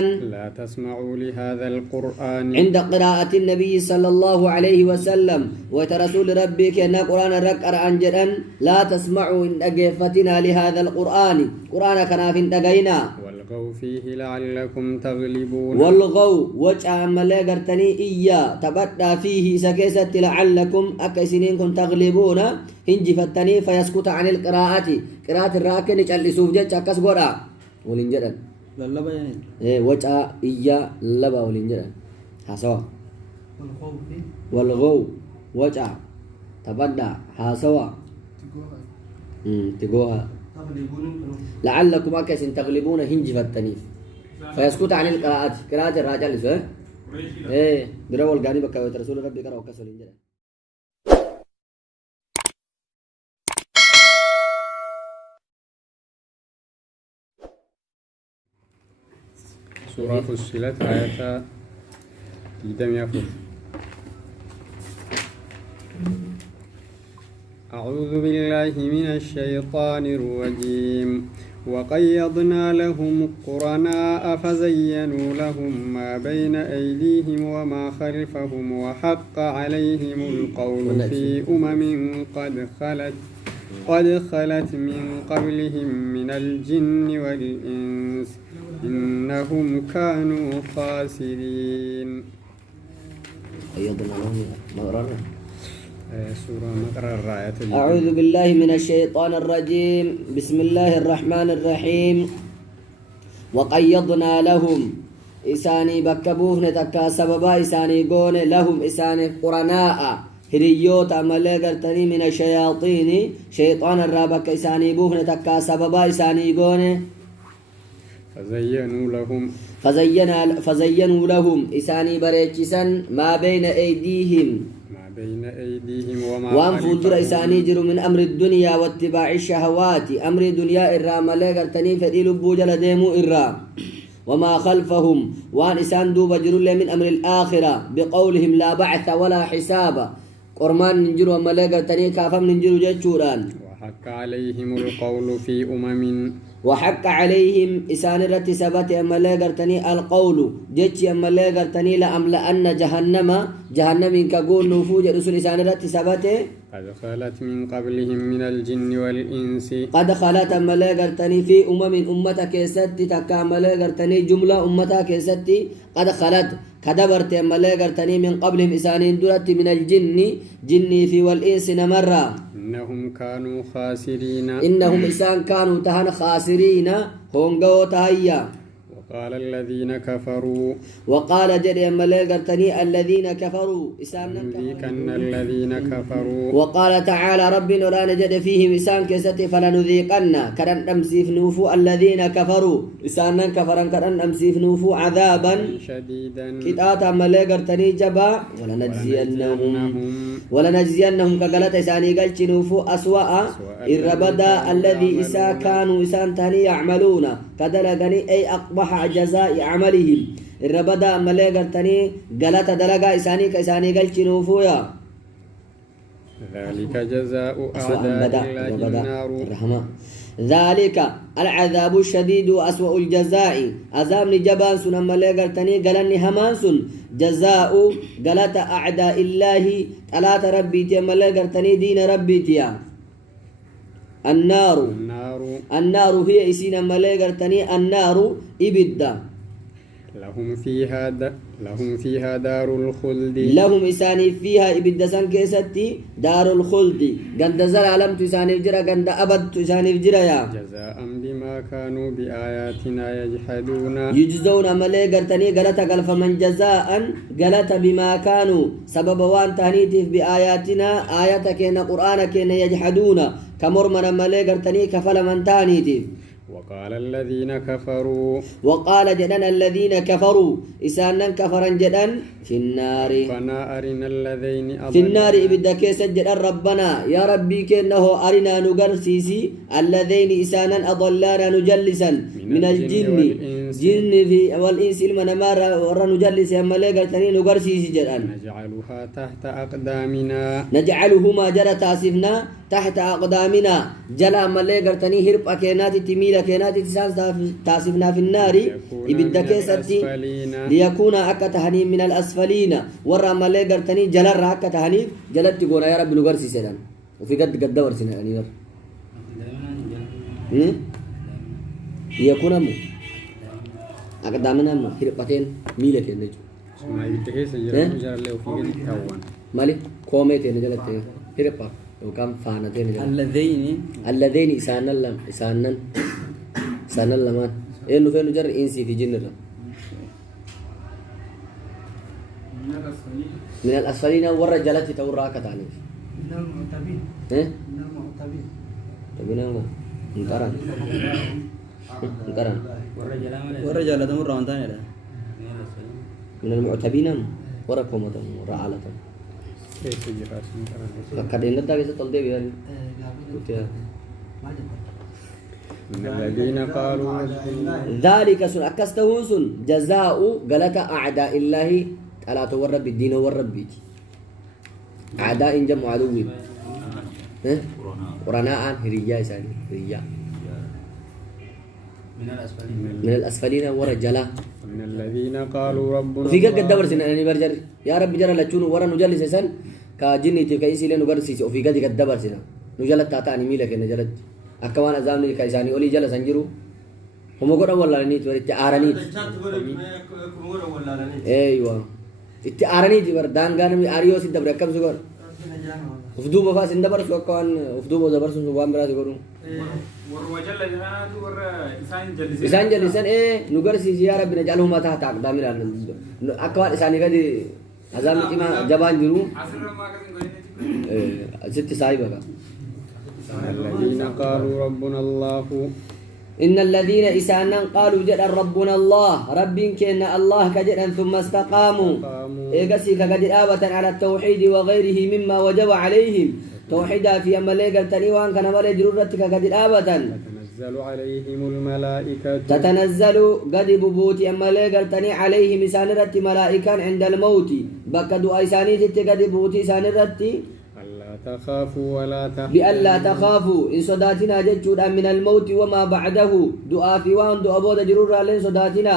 لا تسمعوا لهذا القرآن عند قراءة النبي صلى الله عليه وسلم وترسول ربك أن قرآن الركر أنجدا لا تسمعوا إن أجفتنا لهذا القرآن قرآن كنا في دقينا والغوا فيه لعلكم تغلبون والغوا وجع ملاقرتني إياه تبدأ فيه سكيسة لعلكم أكسنينكم تغلبون هنجفتني فيسكت عن القراءة قراءة الراكن جل سوفجة أكس قرأ ولنجدا للبا يعني وجع إياه لبا ولنجدا حسوا والخوف والغو وجع تبدأ حسوا تقوها تغلبون لعلكم أكسن تغلبون هنجفتني فيسكت عن القراءة قراءة الراجل سوى دروا الغاني بكا رسول ربي قرأ وكسل انجلا سورة فصلت آية دم يفر أعوذ بالله من الشيطان الرجيم وقيضنا لهم قرناء فزينوا لهم ما بين أيديهم وما خلفهم وحق عليهم القول في قد خلت من قبلهم من الجن والإنس إنهم كانوا خاسرين. أيضنا لهم مغرر سورة مقرر راية أعوذ بالله من الشيطان الرجيم بسم الله الرحمن الرحيم وقيضنا لهم إساني بكبوه نتكا سببا إساني قون لهم إساني قرناء هريوت عمالي قرتني من الشياطين شيطان الرابك إساني بوه نتكا سببا إساني قون فزينوا لهم إساني بريتشسا ما بين أيديهم وان فولدر إساني جروا من أمر الدنيا واتباع الشهوات أمر الدنيا إرى ملاك التنين فدي لبو جل ديمو إرى وما خلفهم وان إسان دوب جروا من أمر الآخرة بقولهم لا بعث ولا حساب قرمان ننجروا ملاك التنين كافم ننجروا جتشوران وحق عليهم القول في وحق عليهم إسان رتسبت أملا قرتني القول جتش أملا قرتني لأملأن جهنم كقول نفوج رسول إسان رتسبت قد خلت من قبلهم من الجن والإنس قد خلت أملا قرتني في أمتك ست تكا أملا قرتني جملة أمتك ست قد خلت كدبرت أملا قرتني من قبلهم إسان درت من الجن جني في والإنس نمرة إنهم كانوا خاسرين إنهم إسان كانوا تهن خاسرين هونغو تهيا وقال جري ملائكتني الذين كفروا إسان نذيقن الذين كفروا وقال تعالى ربنا لا نجد فيهم إسان كستي فلنذيقن كرن أمسيف نوفو الذين كفروا إسان كفرن كرن أمسيف نوفو عذابا شديدا كتاتا ملائكتني جبا ولنجزينهم كقلت إساني قلت نوفو أسوأ الربدا الذي إسا كانوا إسان تاني يعملون كدلغني أي أقبح جزاء عملهم الربدا ملائكتني قلت دلغا إساني كإساني قلت نوفويا ذلك جزاء أعداء الله النار ذلك العذاب الشديد وأسوأ الجزاء أزامني جبان سن ملائكتني قلني همان سن جزاء قلت أعداء الله قلت ربي تي ملائكتني دين ربي تي النار هي إسينا ملائكتني النار إبدا لهم فيها دار الخلد لهم إساني فيها إبدا سان كيستي دار الخلد قند زر علم تساني فجرا قند أبد تساني فجرا يا جزاء بما كانوا بآياتنا يجحدون يجزون ملائكتني قلت قلف من جزاء قلت بما كانوا سبب وان تهنيتف بآياتنا آياتك إن قرآنك إن يجحدون كمرمنا ملائكتني كفل من تهنيتف وقال جدن الذين كفروا إسانا كفرا جدن في النار في النار إبدا كيسا جدن ربنا يا ربي كأنه أرنا نقرسيسي الذين إسانا أضلانا نجلسا من الجن جن في والإنس المنمار ورنجلس ملائكة تنين نقرسيسي جدن نجعلهما جرى تاسفنا تحت أقدامنا جلا ملائكة تنين هرب أكينات تميلك كينات تسان تاسفنا في النار إبدا كيستي ليكون أكتهني من الأسفلين ورا ما لي قرتني جلر أكتهني جلت تقول يا رب نقرسي سنان وفي قد دور سنان يعني ليكون أمو أقدامنا أمو هربتين ميلة النجو ما يبتكي سجل جار له في قد تاوان مالي كوميتي نجلت هربا وكم فانتين الذين إسانا لما إنه فين جر إنسي في جن الله من الأسفلين ورا جلت تورا كتاني من المعتبين إيه من المعتبين تبينا ما انكران والرجال تمر عن ثاني من المعتبين ورا كومة ورا علة كيف جراس كدين ده كيسة تلدي بيان من الذين قالوا ذلك سن أكستهون سن جزاء غلط أعداء الله ألا تورب الدين والرب أعداء جمع عدوين قرناء هريا إساني هريا من الأسفلين ورجلا من الذين قالوا ربنا وفي قد دور سنة يعني برجر يا رب جرى لتشون ورا نجلس سن كجني تكيسي لين نقرسي وفي قد دور سنة نجلت تاتاني ميلك نجلت أكوان أزامني كيساني أولي جل سنجرو هم قرأ ولا نيت وريت أرانيت أيوة أرانيت بردان كانوا أريو سيد بركب سكر وفدو بفاس إندا برس وكان وفدو بوزا برس وان برا سكرو وجل جهاد ور إسان إسان جلسان نقرسي يا رب نجعلهم تحت أقدامنا أكوان إساني كذي أزامني كما جبان جرو عصر ما كذا ست سايبة الذين قالوا ربنا الله إن الذين إسانا قالوا جد ربنا الله رب كأن الله كجدا ثم استقاموا إيقسي كقد آبة على التوحيد وغيره مما وجب عليهم توحيدا في أماليق التنيوان كان مالي جرورتك قد آبة تنزل عليهم الملائكة تتنزل قد ببوتي أماليق التني عليهم إسانرت ملائكا عند الموت بكدو إسانيتي قد بوتي إسانرت تخافوا ولا تحزنوا بألا تخافوا إن صداتنا جدّا من الموت وما بعده دعاء في وان دعاء بود جرور لين صداتنا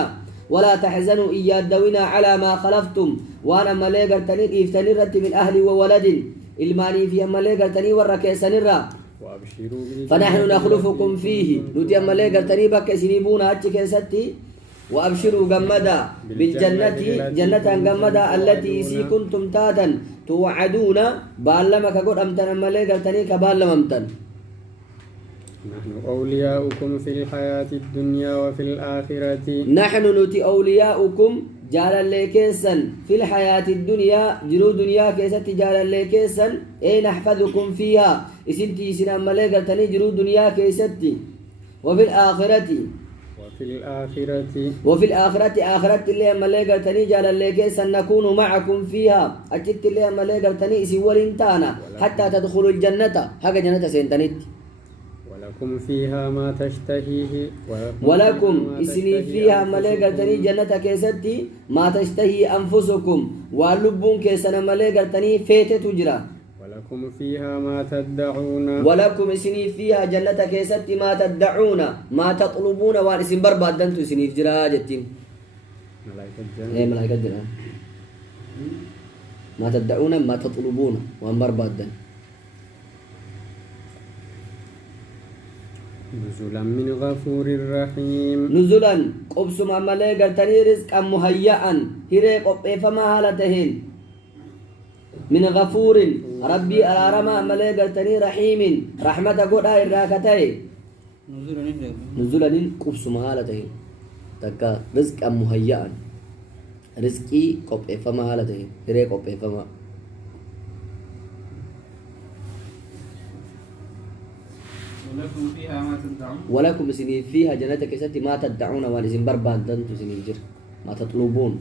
ولا تحزنوا إيادونا على ما خلفتم وأنا مليغر تنيد إفتنرت من أهل وولد الماني في مليغر تني وركيس نرى فنحن نخلفكم فيه نتي مليغر تني بك سنبونا أتكيستي وأبشروا جمدا بالجنة جنة جمدا التي سي كنتم تاتا توعدون بالما كقول أمتن ملك تني كبالما أمتن نحن أولياؤكم في الحياة الدنيا وفي الآخرة نحن نتي أولياؤكم جال لكيسا في الحياة الدنيا جلو دنيا كيسا جال لكيسا أي نحفظكم فيها اسنتي سنا ملك تني جلو دنيا كيستي وفي الآخرة وفي الآخرة آخرة اللي ملك تني جال لكيسا نكون معكم فيها أجت اللي ملك تني سوال انتانا حتى تدخلوا الجنة حاجة جنة سنتنت ولكم فيها ما تشتهيه ولكم اسني فيها ملك تني جنة كيستي ما تشتهي أنفسكم واللبون كيسنا ملك تني فيت تجرى ولكم فيها ما تدعون ولكم اسني فيها جنة كيستي ما تدعون ما تطلبون واسم بربادن تسني فجرا جتين ملائكة الجنة ملائكة الجنة ما تدعون ما تطلبون وان بربادن نزلا من غفور رحيم نزلا قبسم ملائكة تني رزقا مهيئا هريق فما هالتهن من غفور ربي أرارما ملائكة تني رحيم رحمة قد الراكتي نزلا قبسم هالتهن تكا رزقا مهيئا رزقي قب فما هالتهن هريق قب فما ولكم سنين فيها جنتك ستي ما تدعون ونزين بربان دنتو سنين جر ما تطلبون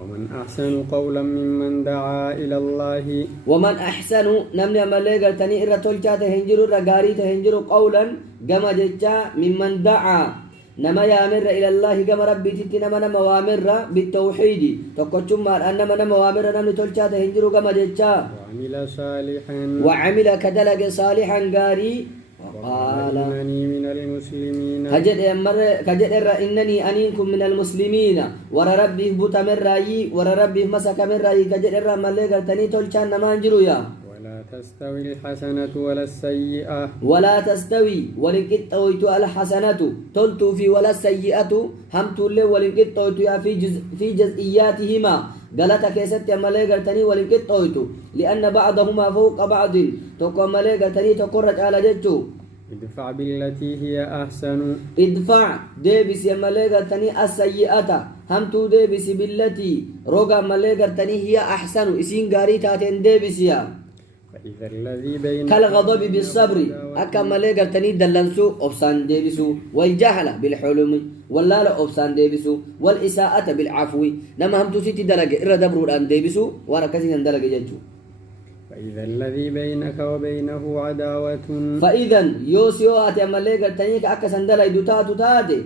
ومن أحسن قولا ممن دعا إلى الله ومن أحسن نمني مليغر تني إرى تلجا تهنجر رقاري تهنجر قولا قم ججا ممن دعا نما يامر إلى الله قم ربي تتنا من موامر بالتوحيد تقوشم مار أن من موامر نمني تلجا تهنجر قم ججا وعمل صالحا وعمل كدلق صالحا قاري وقال إنني من المسلمين كجد إنني أنيكم من المسلمين ورا ربي بوتا من رأيي ورا ربي مسك من رأيي كجد ملي قرتني تلشان نمان جرويا ولا تستوي الحسنة ولا السيئة ولا تستوي ولنكت تويت الحسنة تلتو في ولا السيئة هم تولي ولنكت تويت في جزئياتهما غلطة كيست ملي قرتني ولنكت تويت لأن بعضهما فوق بعض تقوى ملي قرتني تقرج على ججو ادفع بالتي هي أحسن ادفع ديبس ملي قرتني السيئة هم تو ديبس بالتي رقا ملي قرتني هي أحسن اسين غاري تاتين ديبس يا فإذا الذي بينك كالغضب بالصبر أكا ملي قرتني دلنسو أبسان ديبسو والجهل بالحلم ولا لا أبسان ديبسو والإساءة بالعفو نما هم تسيتي دلق إرى دبرو الآن ديبسو وركزي دلق جنجو فإذا الذي بينك وبينه عداوة فإذا يوسيو أتي ملي قرتني أكا سندل يدوتاتو تاتي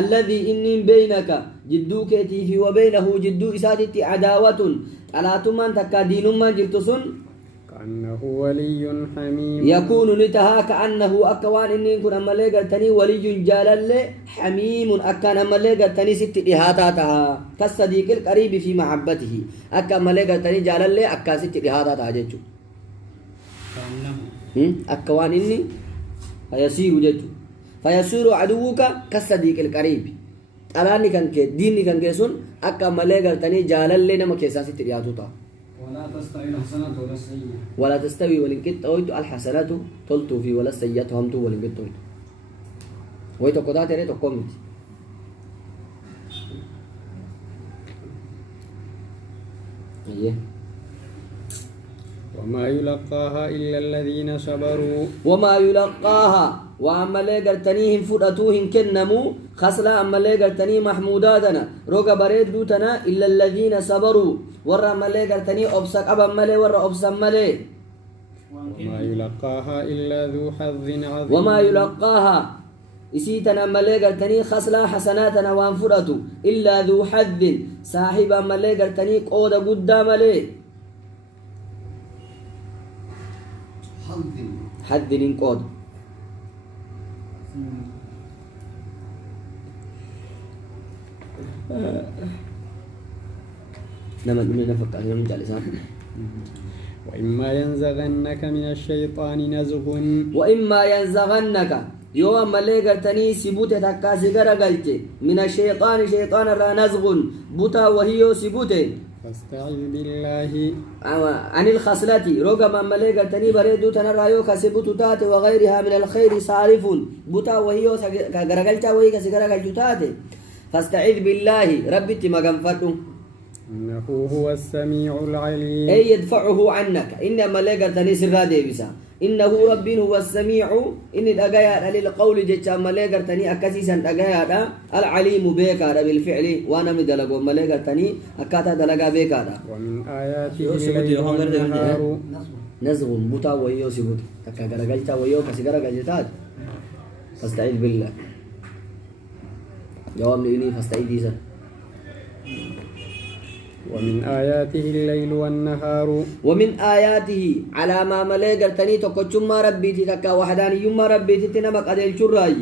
الذي إني بينك جدو كيتي وبينه جدو إساتي عداوة على تمان تكا دين من جرتسون كأنه ولي حميم يكون نتها كأنه أكوان إني كن أمالي قرتني ولي جالل حميم أكان أمالي قرتني ست إهاتاتها كالصديق القريب في محبته أكا أمالي قرتني جالل أكا ست إهاتاتها جيجو أكوان إني فيصير جيجو فيصير عدوك كالصديق القريب ألاني كان كي ديني كان كيسون أكا أمالي قرتني جالل نما كيسا ست إهاتاتها ولا تستوي الحسنات ولا السيئة ولا تستوي ولنكت أويت الحسنات تلتو في ولا السيئات همتو ولنكت أويت ويتو قدات ريتو قومت أيه وما يلقاها إلا الذين صبروا وما يلقاها وأما اللي قرتنيهم فرأتوهم كنمو خسلا أما اللي قرتني محموداتنا روغا بريد دوتنا إلا الذين صبروا ورا أما اللي قرتني أبسك أبا ملي ورا أبسا ملي وما يلقاها إلا ذو حظ عظيم وما يلقاها إسيتنا أما اللي قرتني خسلا حسناتنا وانفرأتو إلا ذو حظ صاحب أما اللي قرتني قودة قدام لي حظ قودة نما نفكر من جالسان وإما ينزغنك من الشيطان نزغ وإما ينزغنك يوم ملي قرتني سبوتة تكاسي قرقلت من الشيطان شيطان را نزغ بوتا وهي سبوتة فاستعذ بالله عن الخصلة رقم ملي قرتني بريدو تنرايو كسبوتو تات وغيرها من الخير صارف بوتا وهي قرقلت وهي كسي قرقلت تات فاستعذ بالله ربي تمغنفتو إنه هو السميع العليم أي يدفعه عنك إنما لقرتني سرا ديبسا إنه ربي هو السميع إن الأجايات للقول جتشا ما لقرتني أكاسيسا الأجايات العليم بيكا بالفعل وأنا مدلق وما لقرتني أكاتا دلقا بيكا ومن آياته الليل والنهار نزغ بوتا ويو سبوت تكا غرغلتا ويو كسيغرا غجتات فاستعيذ بالله جواب لي فاستعيذ ديسا ومن آياته الليل والنهار ومن آياته على ما ملقرتني تقوشما ربيتي تكا وحداني يما ربيتي تنمك أدل شراي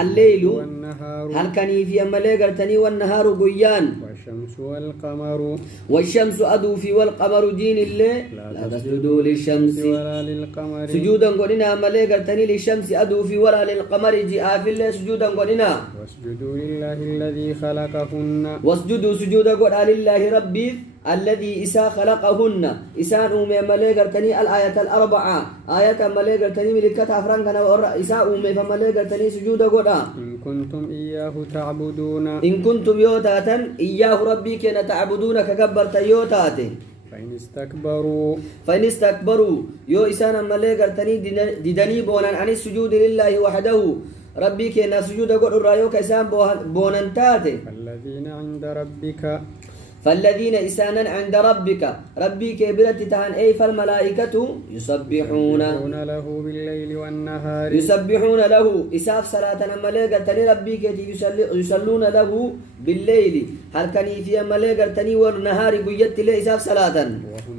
الليل والنهار هل كان في ملقرتني والنهار قيان والشمس والقمر والشمس أدو في والقمر دين الله لا تسجدوا للشمس ولا للقمر سجودا قلنا ملقرتني للشمس أدو في ولا للقمر جاء في الله سجودا قلنا واسجدوا لله الذي خلقهن واسجدوا سجودا قل لله ربي الذي إسا خلقهن إسان أمي ملقرتني الآية الأربعة آية ملقرتني ملكة أفران كان إسا أمي فملقرتني سجودا قل إن كنتم إياه تعبدون إن كنتم يوتاتا إياه ربي كان تعبدون ككبرت يوتاتا فإن استكبروا يو إسان ملقرتني ددني بونا عن السجود لله وحده ربي كان سجود قل الرأيو كإسان بونا تاتي فالذين إسانا عند ربك ربي كبرت تهان أي فالملائكة يسبحون له بالليل والنهار يسبحون له إساف صلاة ملائكة ربي كي يصلون له بالليل هل كان في ملائكة والنهار قيت له إساف صلاة وهم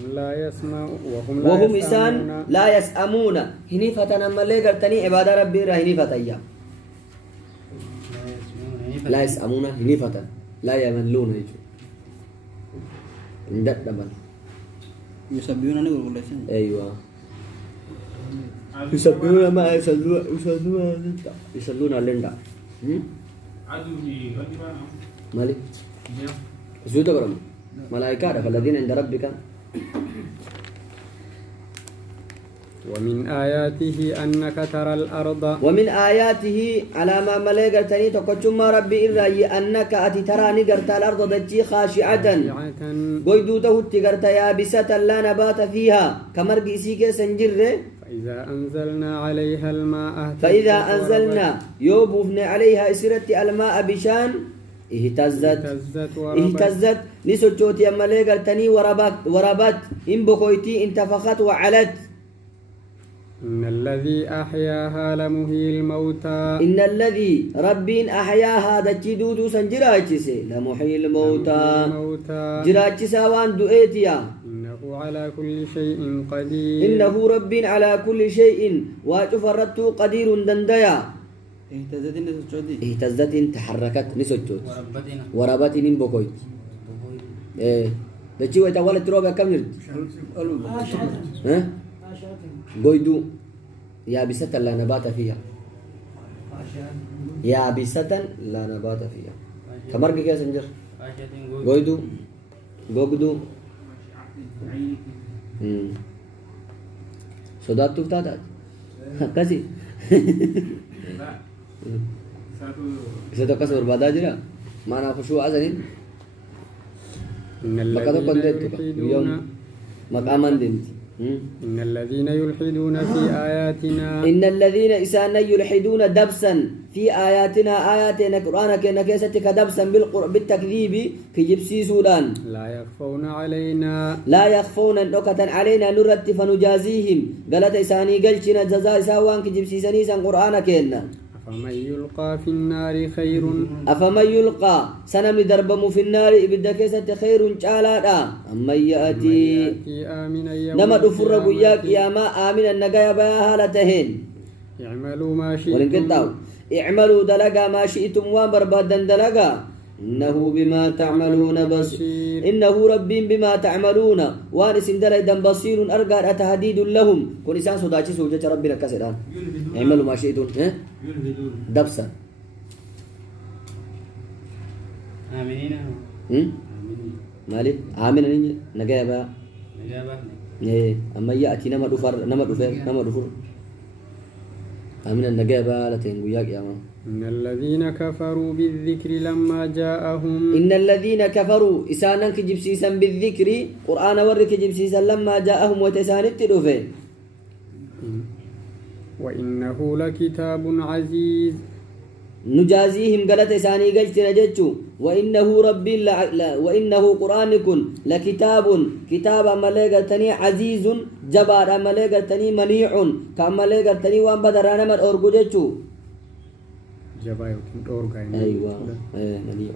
وهم إسان لا يسأمون هني فتن أما اللي قرتني عبادة ربي رهني فتيا لا يسأمون هني فتن لا يملون يجو ندت دبل يسبحون نقول ولا شيء أيوة يسبحون ما يصلون لندا عدو في غدبا مالي زود برم ملائكة فالذين عند ربك ومن آياته أنك ترى الأرض ومن آياته على ما ملائكة تني تقتشم ربي إرأي أنك أتي تراني قرت الأرض دجي خاشعة قيدو تهت قرت يابسة لا نبات فيها كمرق إسيك سنجر فإذا أنزلنا يوبوفنا عليها إسرت الماء بشان اهتزت نسجوتي أما ليقل تني وربت إن بكويتي انتفخت وعلت إن الذي أحياها لمحيي الموتى إن الذي ربين أحياها دجدود سنجراجسي لمحيي الموتى جراجسا وان دؤيتيا إنه على كل شيء قدير إنه رب على كل شيء واتفرت قدير دنديا اهتزت تحركت نسجوت وربت من بكويت دجي ويتولى تروبة كم نرد ها قيدو يابسة لا نبات فيها يابسة لا نبات فيها كمرق كيا سنجر قيدو قوقدو صدات تفتات كسي ساتو كسر بادا جرا ما أنا خشوع أزنين مقامان دنت إن الذين يلحدون في آياتنا إن الذين إسانا يلحدون دبسا في آياتنا آياتنا قرآن كنا كيستك دبسا بالتكذيب في جبسي سودان لا يخفون نكة علينا نرد فنجازيهم قالت إساني قلتنا جزاء ساوان كي جبسي سنيسا قرآن كنا أفمن يلقى في النار خير أفمن يلقى سنم دربم في النار إبدا كيست خير جالا أما يأتي آمنا نما دفر قياك يا ما آمنا نقايا بها هالتهين اعملوا ما شئتم ولنقطعوا اعملوا دلقا ما شئتم وبربادا دلقا إنه بما تعملون بصير إنه رب بما تعملون وانسم دلقا بصير أرقى أتهديد لهم كون إنسان صداتي سوجة ربنا كسران اعملوا ما شئتم دبسا آمنين مالي آمين نجايا با أما يأتي نما دفر آمين نجايا با لا تنقياك يا ما إن الذين كفروا بالذكر لما جاءهم إن الذين كفروا إسانا كجبسيسا بالذكر قرآن ورك جبسيسا لما جاءهم وتسانت دفين وإنه لكتاب عزيز نجازيهم قالت إساني قلت نجتشو وإنه ربي وإنه قرآنكم لكتاب كتاب ملائكتني عزيز جبار ملائكتني منيع كملائكتني وان بدرانا من أرجوجتشو جبار يمكن أورجاين أيوة منيع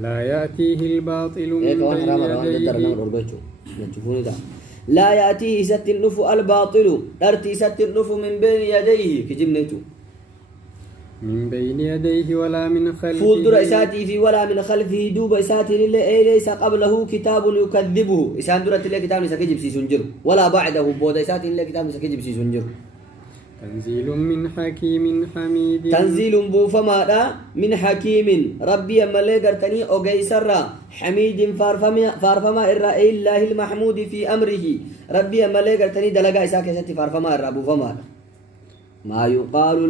لا يأتيه الباطل من بين يديه لا يأتيه ست النف الباطل أرتي ست النف من بين يديه كجبنته من بين يديه ولا من خلفه فول در إساتي في ولا من خلفه دوب إساتي ليس قبله كتاب يكذبه إسان درت له كتاب نسكجب سيسنجر ولا بعده بود إساتي له كتاب نسكجب سيسنجر تنزيل من حكيم حميد تنزيل بوفما من حكيم ربي ملائكتني أوجيسر حميد فارفما الرأي الله المحمود في أمره ربي ملائكتني دلقا إساك ستي فارفما الرأبو فما ما يقال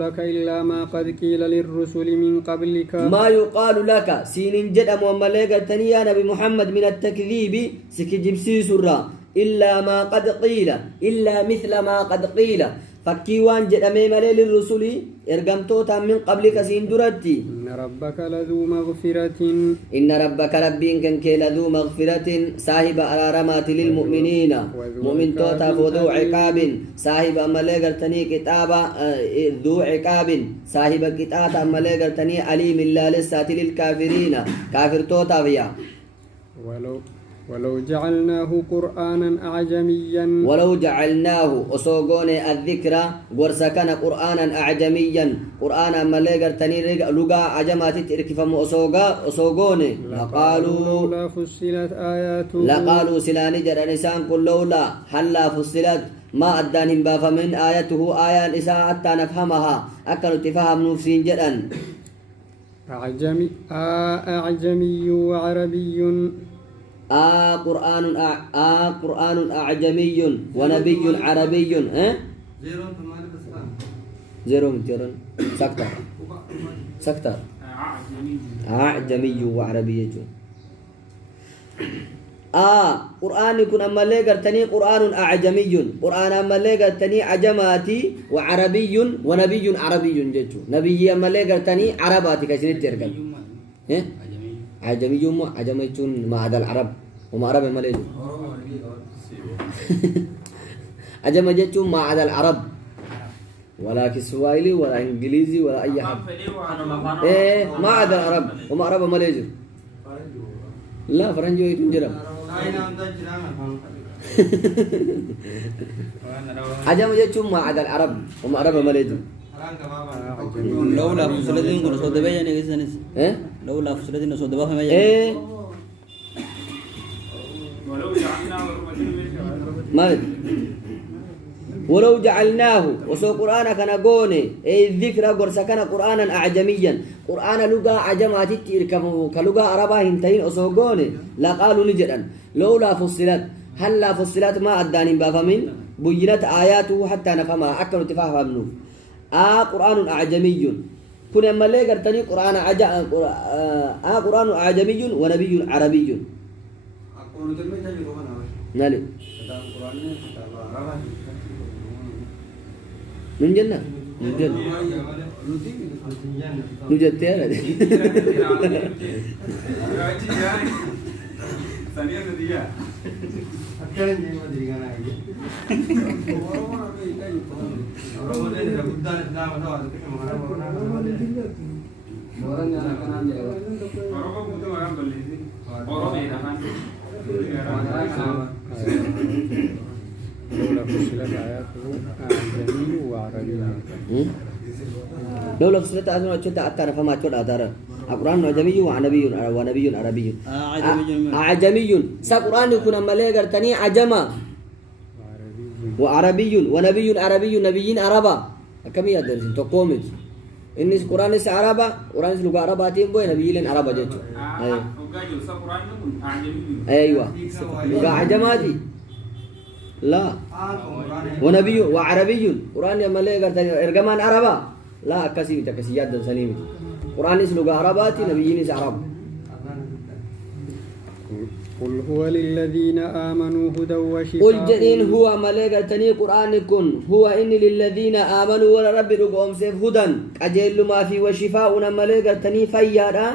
لك إلا ما قد قيل للرسل من قبلك ما يقال لك سين جدم وملائكتني يا نبي محمد من التكذيب سكجب سيسرا إلا ما قد قيل إلا مثل ما قد قيل فكيوان جدامي ملي للرسل ارغمتوتا من قبلك سيندرتي إن ربك لذو مغفرة إن ربك ربين كان لذو مغفرة صاحب أرارمات للمؤمنين مؤمن توتا فذو عقاب صاحب ملغرتني كتابا ذو عقاب صاحب كتاب ملغرتني عليم الله لسات للكافرين كافر توتا فيا ولو جعلناه قرآنا أعجميا ولو جعلناه أصوغون الذكرى ورسكن قرآنا أعجميا قرآنا ملغرتني لغا عجمات تركفم أصوغون لقالوا لولا فصلت آياته لقالوا سلاني جر نسان كل لولا هلا فصلت ما أدانهم بافمن آياته آيان إساء حتى نفهمها أكلوا تفهم نفسين جدا أعجمي وعربي قرآن أعجمي ونبي عربي زيرو متيرن سكتة أعجمي وعربي قرآن يكون أما اللي قرتني قرآن أعجمي قرآن أما اللي قرتني عجماتي وعربي ونبي عربي جيتو نبي أما اللي قرتني عرباتي كسنت تركب عجمي ما عدا العرب وما عرب ماليزو عجم جيتو ما عدا العرب ولا كسوايلي ولا انجليزي ولا اي حاجه ما عدا العرب وما عرب ماليزو لا فرنجي يتنجرب عجم جيتو ما عدا العرب وما عرب ماليزو لولا فصلتين كنا صوت بيجا نيجي لولا فصلتين صوت باه ما ولو جعلناه مالك ولو جعلناه وسو قرآن كان قوني اي الذكر قرص كان قرآنا أعجميا قرآن لغة عجمات تركبوا كلغة عربا هنتين وسو قوني لا قالوا نجدا لولا فصلت هل لا فصلت ما أداني بافمين بينت آياته حتى نفهمها أكل تفاهم منه قرآن أعجمي كن أما اللي قرتني قرآن قرآن أعجمي ونبي عربي نالي من جنة نجت يا ولد لولا فصلت آياته أعجمي وعربي لولا فصلت آياته أشد أكثر فما أشد أثر القرآن أعجمي ونبي عربي أعجمي سقرآن يكون أما لا قرتني عجمة وعربي ونبي عربي نبيين عربا كم يدرسون تقومت إن القرآن إس عربا قرآن إس لغة عربا تيمبو نبيين عربا جتو أيوة لغة عجماتي لا ونبي وعربي قرآن يما لا قرتني إرجمان عربا لا كسيات سليم قرآن إس لغة عرباتي نبيين إس عرب قل هو للذين آمنوا هدى وشفاء قل جدين هو ملائكتني قرآن كن هو إن للذين آمنوا ولا رب رقهم سيف هدى أجل ما في وشفاء ملائكتني فيادا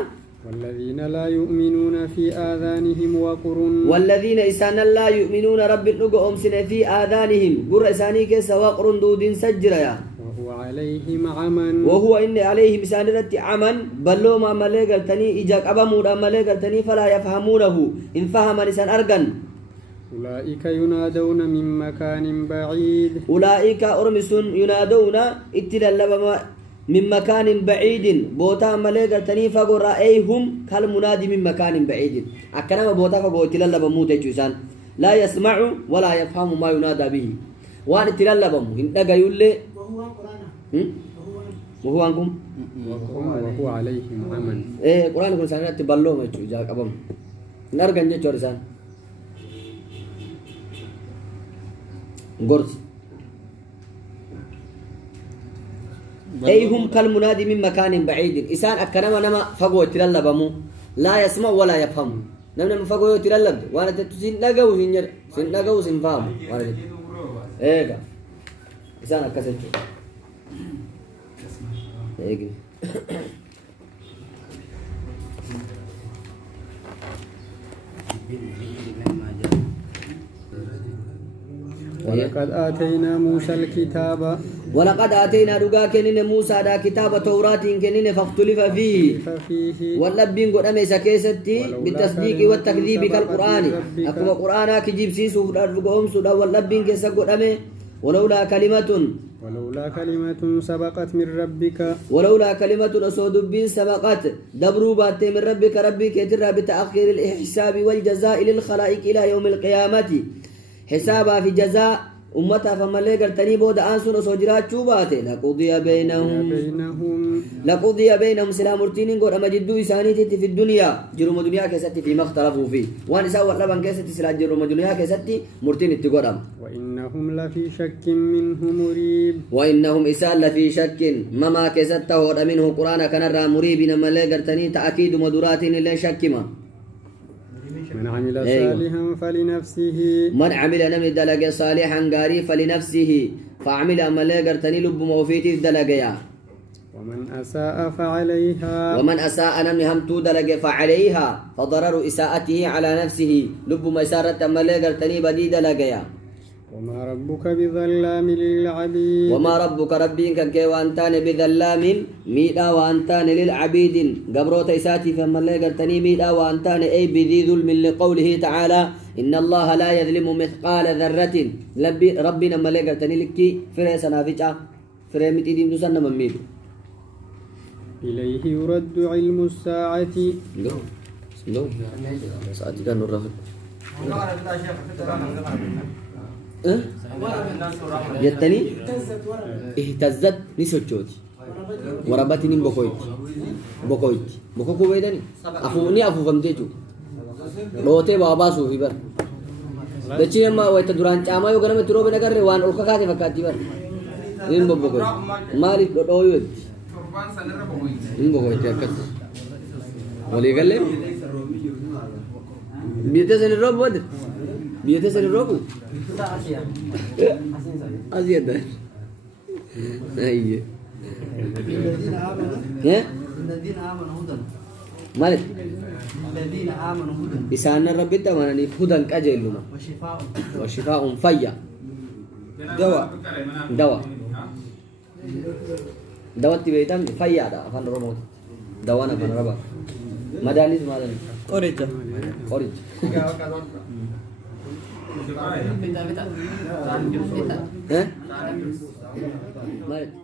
والذين لا يؤمنون في آذانهم وقر والذين إسانا لا يؤمنون رب رقهم سن في آذانهم قر إساني كيس وقر دود سجريا وهو عليهم عمن وهو إن عليهم إسانة عمن بلو ما ملائكتني إجاك أبمود ملائكتني فلا يفهمونه إن فهم لسان أرغن أولئك ينادون من مكان بعيد أولئك أرمس ينادون اتلالبما من مكان بعيد بوتا ملائكتني فقر رأيهم كالمنادي من مكان بعيد أكنما بوتا فقر اتلالبما موتى جوسان لا يسمع ولا يفهم ما ينادى به وان اتلالبما إن يقول وهو عنكم وهو عليهم عمن قرآن يقول سنة تبلو ما يجوا جاك أبم نرجع نجوا رسان قرص أي هم كالمنادي من مكان بعيد إنسان أكنما نما فقوة تلالبمو لا يسمع ولا يفهم نما فقوة تلالب وانا تتسين نجو سنجر سن نجو سنفهم وانا إيه إسانا كسجو إيه ولقد آتينا موسى الكتاب ولقد آتينا رجاء كنين موسى دا كتاب توراة كنين فاختلف فيه واللبين قد أمي سكيستي بالتصديق والتكذيب كالقرآن أكو قرآن كجيب سيسو فرقهم سودا واللبين كيسا قد أمي ولولا كلمة سبقت من ربك ولولا كلمة أصود بين سبقت دبروا بات من ربك ربك يترى بتأخير الحساب والجزاء للخلائق إلى يوم القيامة حسابا في جزاء أمتها فمالي قرتني بود آنسون وصجرات شوباته لقضي بينهم سلام مرتين قول أما جدو إسانيتي في الدنيا جروم الدنيا كيستي فيما اختلفوا فيه وان سوى لبن كيستي سلام جروم الدنيا كيستي مرتين اتقرم وإنهم لفي شك منه مريب وإنهم إسال لفي شك مما كيسته منه قرآن كان را مريب نما لي قرتني تأكيد مدرات اللي شكما من عمل صالحا فلنفسه من عمل نمي دلق صالحا غاري فلنفسه فعمل عمل غرتني لب موفيت دلقيا ومن أساء فعليها ومن أساء نمي هم تو دلق فعليها فضرر إساءته على نفسه لب مسارة عمل غرتني بدي دلقيا وما ربك بظلام للعبيد وما ربك ربك كي وانتان بظلام ميدا وانتان للعبيد قبروت إساتي فما اللي قرتني ميدا وانتان أي بذي ظلم لقوله تعالى إن الله لا يظلم مثقال ذرة ربنا ما اللي قرتني لكي فري سنافجة فري متيدين دوسان مميد إليه يرد علم الساعة ساعتي كان الرهد يتني اهتزت نسوتشوتي وربتني بكويت بكوكو بيدني أفو فمتيجو روتي بابا سوفي بر دچين ما ويت دوران چاما يو گرم ترو بنا کر وان اولکا کاتی فکاتی بر این بكويت مالي دويت این بكويت يكس ولي قال لي بيته سن روب ود بيته سن روب أزيد ده أيه الذين آمنوا هدى مالك الذين آمنوا هدى إسان ربي تمانني هدى كأجلنا وشفاء فيا دواء تبيتام فيا ده فان رموت دوانا فان ربا مدانيس مداني أوريج مالك